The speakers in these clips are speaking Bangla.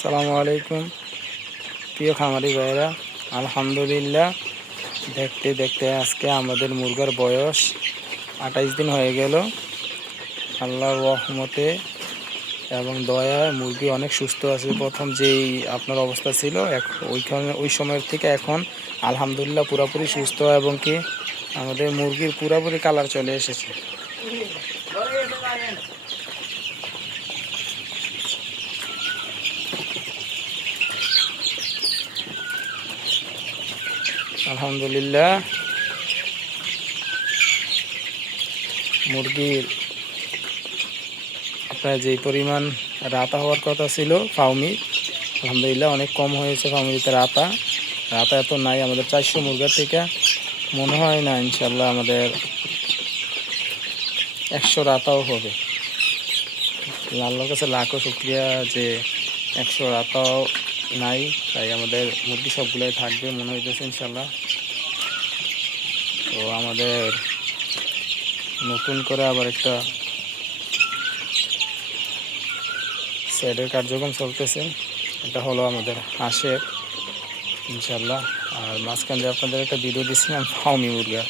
আসসালামু আলাইকুম প্রিয় খামারি ভাইরা। আলহামদুলিল্লাহ, দেখতে দেখতে আজকে আমাদের মুরগার বয়স 28 দিন হয়ে গেল। আল্লাহর রহমতে এবং দয়ায় মুরগি অনেক সুস্থ আছে। প্রথম যেই আপনার অবস্থা ছিল ওই সময়ের থেকে এখন আলহামদুলিল্লাহ পুরোপুরি সুস্থ, এবং কি আমাদের মুরগির পুরোপুরি কালার চলে এসেছে। আলহামদুলিল্লাহ, মুরগির আপনার যে পরিমাণ রাতা হওয়ার কথা ছিল ফাউমি, আলহামদুলিল্লাহ অনেক কম হয়েছে। ফাউমিতে রাতা এত নাই। আমাদের 400 মুরগার থেকে মনে হয় না ইনশাল্লাহ আমাদের 100 রাতাও হবে। আল্লাহর কাছে লাখো শুকরিয়া যে 100 রাতাও নাই, তাই আমাদের মুরগি সবগুলোই থাকবে মনে হইতেছে ইনশাল্লাহ। তো আমাদের নতুন করে আবার একটা সেটের কার্যক্রম চলতেছে। এটা হলো আমাদের হাঁসের ইনশাল্লাহ। আর মাঝখানে আপনাদের একটা ভিডিও দিচ্ছিলাম ফাউমি মুরগা,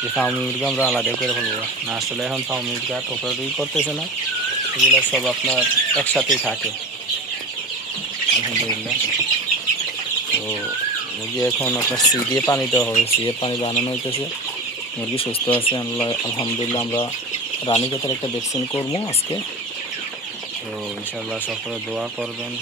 যে ফাউমি মুরগা আমরা আলাদা করে ফেলবো না। আসলে এখন ফাউমি মুরগা ঠোকরাটুকি করতেছে না, এগুলো সব আপনার একসাথেই থাকে আলহামদুলিল্লাহ। তো মুরগি এখন আপনার সি দিয়ে পানি দেওয়া হবে, সি এর পানি বানানো হইতেছে। মুরগি সুস্থ আছে আলহামদুলিল্লাহ। আমরা রানীক্ষেতের একটা ভ্যাকসিন করবো আজকে। তো ইনশাল্লাহ সকলে দোয়া করবেন।